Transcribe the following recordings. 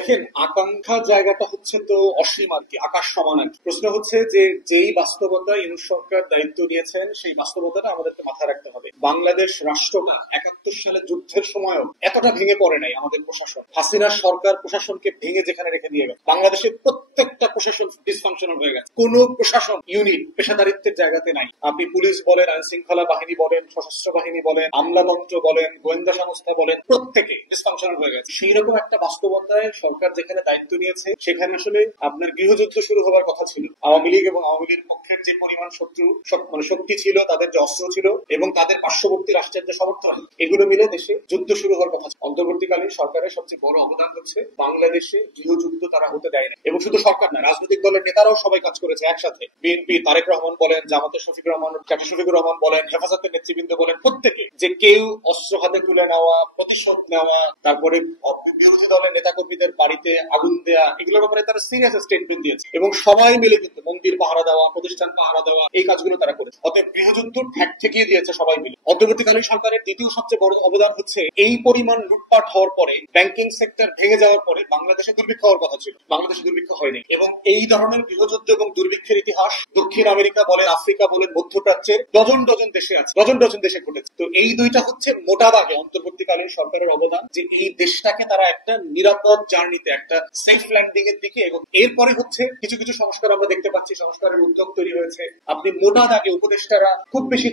দেখেন, আকাঙ্ক্ষা জায়গাটা হচ্ছে তো অসীম আর কি, আকাশ সমান আর কি। প্রশ্ন হচ্ছে যে যেই বাস্তবতা ইউনূস সরকার দায়িত্ব নিয়েছেন সেই বাস্তবতাটা আমাদেরকে মাথায় রাখতে হবে। বাংলাদেশ রাষ্ট্রটা ৭১ সালে যুদ্ধের সময়ও এতটা ভেঙে পড়ে নাই। আমাদের প্রশাসন, হাসিনার সরকার প্রশাসনকে ভেঙে যেখানে রেখে দিয়ে গেছে, বাংলাদেশের প্রত্যেকটা প্রশাসন ডিসফাংশনাল হয়ে গেছে। কোন প্রশাসন ইউনিট পেশাদারিত্বের জায়গাতে নাই। আপনি পুলিশ বলেন, আইন শৃঙ্খলা বাহিনী বলেন, সশস্ত্র বাহিনী বলেন, আমলাতন্ত্র বলেন, গোয়েন্দা সংস্থা বলেন, প্রত্যেকে ডিসফাংশনাল হয়ে গেছে। সেই রকম একটা বাস্তবতায় সরকার যেখানে দায়িত্ব নিয়েছে সেখানে আসলে আপনার গৃহযুদ্ধ শুরু হওয়ার কথা ছিল। আওয়ামী লীগ এবং আওয়ামী লীগের পক্ষের যে পরিমাণ শক্তি ছিল, তাদের যে অস্ত্র ছিল এবং তাদের পার্শ্ববর্তী রাষ্ট্রের যে সমর্থন, এগুলো মিলে দেশে যুদ্ধ শুরু হওয়ার কথা। অন্তর্বর্তীকালীন সরকারের সবচেয়ে বড় অবদান হচ্ছে বাংলাদেশে গৃহযুদ্ধ তারা হতে দেয় না। এবং শুধু সরকার না, রাজনৈতিক দলের নেতারাও সবাই কাজ করেছে একসাথে। বিএনপি তারেক রহমান বলেন, জামাতের শফিকুর রহমান, ক্যাপ্টেন শফিকুর রহমান বলেন, হেফাজতের নেতৃবৃন্দ বলেন, প্রত্যেকে যে কেউ অস্ত্র হাতে তুলে নেওয়া, প্রতিশোধ নেওয়া, তারপরে বিরোধী দলের নেতাকর্মীদের বাড়িতে আগুন দেওয়া, এগুলোর ব্যাপারে তারা সিরিয়াস স্টেটমেন্ট দিয়েছে। এবং সবাই মিলে কিন্তু মন্দির পাহারা দেওয়া, প্রতিষ্ঠান পাহারা দেওয়া, এই কাজগুলো তারা করেছে। অতএব গৃহযুদ্ধ ঠেক ঠেকিয়ে দিয়েছে সবাই মিলে। অন্তর্বর্তীকালীন সরকারের দ্বিতীয় সবচেয়ে বড় অবদান হচ্ছে এই পরিমাণ লুটপাট হওয়ার পরে, ব্যাংকিং সেক্টর ভেঙে যাওয়ার পরে বাংলাদেশে দুর্ভিক্ষ হওয়ার কথা ছিল, বাংলাদেশে দুর্ভিক্ষ হয়নি। এবং এই ধরনের গৃহযুদ্ধ এবং দুর্ভিক্ষের ইতিহাস দক্ষিণ আমেরিকা বলেন, আফ্রিকা বলেন, মধ্যপ্রাচ্যের ডজন ডজন দেশে আছে, ডজন ডজন দেশে ঘটেছে। তো এই দুইটা হচ্ছে মোটা দাগে অন্তর্বর্তীকালীন সরকারের অবদান, যে এই দেশটাকে তারা একটা নিরাপদ জার্নিতে, একটা সেফ ল্যান্ডিং এর দিকে। এবং এরপরে হচ্ছে কিছু কিছু সংস্কার আমরা দেখতে পাচ্ছি, সংস্কারের উদ্যোগ তৈরি হয়েছে। আপনি মোটা দাগে উপদেষ্টারা খুব বেশি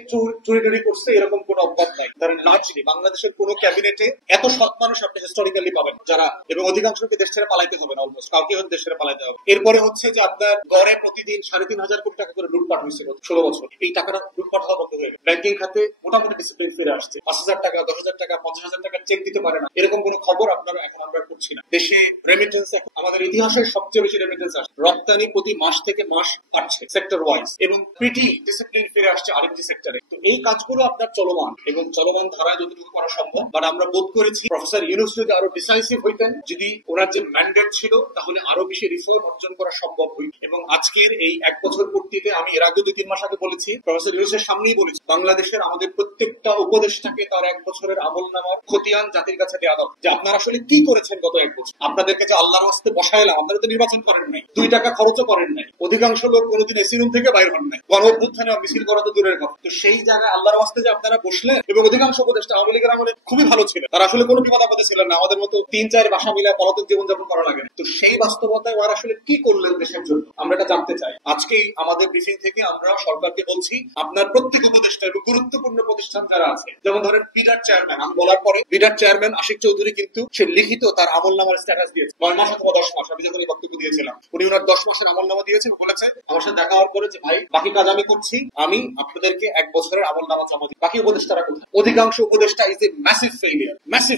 চুরি টুরি করছে এরকম কোন অভ্যাস নাই। তারা লার্জলি বাংলাদেশের কোন ক্যাবিনেটে এত সৎ মানুষ আপনি হিস্টোরিক্যালি পাবেন যারা, এবং অধিকাংশকে দেশ ছেড়ে পালাইতে হবে না, অলমোস্ট কাউকে দেশ ছেড়ে পালাইতে হবে। এরপরে হচ্ছে যে আপনার গড়ে প্রতিদিন ৩,৫০০ কোটি টাকা করে লুটপাট হয়েছে ১৬ বছর। এই টাকাটা লুটপাট হওয়া বন্ধ হয়ে গেছে। ব্যাংকিং খাতে মোটামুটি ডিসিপ্লিন ফিরে আসছে। ৫,০০০ টাকা, ১০,০০০ টাকা, ৫০,০০০ টাকা চেক দিতে পারে না, এরকম কোন খবর আপনারা এখন আমরা করছি না। দেশে রেমিটেন্স আমাদের ইতিহাসের সবচেয়ে বেশি রেমিটেন্স আসছে। রপ্তানি প্রতি মাস থেকে মাস বাড়ছে সেক্টর ওয়াইজ, এবং প্রিটি ডিসিপ্লিন ফিরে আসছে আরেকটি সেক্টরে। তো এই কাজগুলো আপনার চলমান এবং চলমান ধারায় যতটুকু করা সম্ভব। বাট আমরা বোধ করেছি প্রফেসর ইউনূস যদি আরো ডিসাইসিভ হইতেন, যদি ওনার যে ম্যান্ডেট ছিল, তাহলে আরো বেশি রিফর্ম অর্জন করা সম্ভব হইত। এবং আজকের এই ১ বছর পূর্তিতে আমি এর আগে ২-৩ মাস আগে বলেছি, প্রফেসর ইউনূসের সামনেই বলেছি, বাংলাদেশের আমাদের প্রত্যেকটা উপদেষ্টাকে তার ১ বছরের আমলনামার খতিয়ান জাতির কাছে দেওয়া দরকার, যে আপনারা আসলে কি করেছেন গত 1 বছর। আপনাদেরকে যে আল্লাহর ওয়াস্তে বসাইলাম, আপনারা তো নির্বাচন করেন নাই, 2 টাকা খরচও করেন নাই, অধিকাংশ লোক কোনোদিন এসি রুম থেকে বাইর হন নাই, গণ অভ্যুত্থানে মিছিল করা তো দূরের কথা। তো সেই জায়গায় আল্লাহর ওয়াস্তে যে আপনারা বসলেন, এবং অধিকাংশ উপদেষ্টা আওয়ামী লীগের আমলে খুবই ভালো ছিল, তারা আসলে কোনো বিপদ আপদে ছিলেন না, আমাদের মতো ৩-৪ বাসা মিলে পলাতক জীবনযাপন করা লাগে। তো সেই বাস্তবতায় ওরা আসলে কি করলেন দেশের জন্য, আমরা এটা জানতে চাই। আজকেই আমাদের ব্রিফিং থেকে আমরা সরকারকে বলছি, আপনার প্রত্যেক উপদেষ্টা এবং গুরুত্বপূর্ণ প্রতিষ্ঠান যারা আছে, যেমন ধরেন বিডার চেয়ারম্যান, আমি বলার পরে বিডার চেয়ারম্যান আশিক চৌধুরী কিন্তু সে লিখিত তার আমলনামার স্ট্যাটাস দিয়েছে ৯ মাস অথবা ১০ মাস। আমি যখন এই বক্তব্য দিয়েছিলাম, উনি ওনার 10 মাসের আমলনামা দিয়েছেন, বলেছেন আমার সাথে দেখা হওয়ার পরে যে ভাই বাকি কাজ আমি করছি, আমি আপনাদেরকে 1 বছরের আমলনামা জমা দিই। বাকি উপদেষ্টারা কোথায়? অধিকাংশ উপদেষ্টা ইজ এ ম্যাসিভ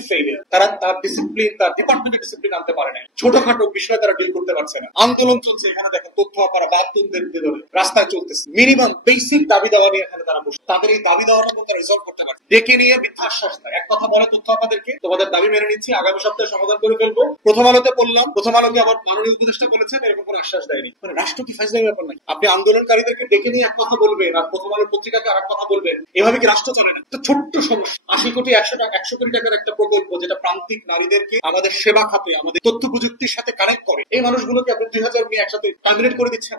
ফেইলিয়ার। তারা তার ডিসিপ্লিন, তার ডিপার্টমেন্টের ডিসিপ্লিন আনতে পারে না, ছোটখাটো বিষয়ে তারা ডিল করতে পারছে না। আন্দোলন চলছে, এখানে দেখেন তথ্য আপনারা ৭২ ধরে রাস্তায় চলতেছে, মিনিমাম বেসিক দাবি দেওয়া নিয়ে এখানে তারা বসে, তাদের এই দাবি দেওয়াটা কিন্তু রিজলভ করতে পারে। ডেকে নিয়ে মিথ্যা আশ্বাস দেয়, এক কথা বলে তথ্য আপনাদেরকে, তোমাদের দাবি মেনে নিচ্ছি, আগামী সপ্তাহে সমাধান করে ফেলবো। প্রথম আলোতে পড়লাম, প্রথম আলোকে আবার মাননীয় উপদেষ্টা বলেছেন, এরকম কোনো আশ্বাস দেয়নি। মানে রাষ্ট্র কি ফাইজলামি ব্যাপার নাই? আপনি আন্দোলনকারীদেরকে ডেকে নিয়ে এক কথা বলবেন আর প্রথম আলোর পত্রিকাকে আর এক কথা বলবেন, এভাবে কি রাষ্ট্র চলে না? তো ছোট্ট সমস্যা, ৮০ কোটি ১০০ কোটি টাকার একটা প্রকল্প, যেটা প্রান্তিক নারীদেরকে আমাদের সেবা খাতে, আমাদের তথ্য প্রযুক্তির সাথে কানেক্ট করে, এই মানুষগুলোকে আপনি ২০০০ নিয়ে একসাথে টার্মিনেট করে দিচ্ছেন।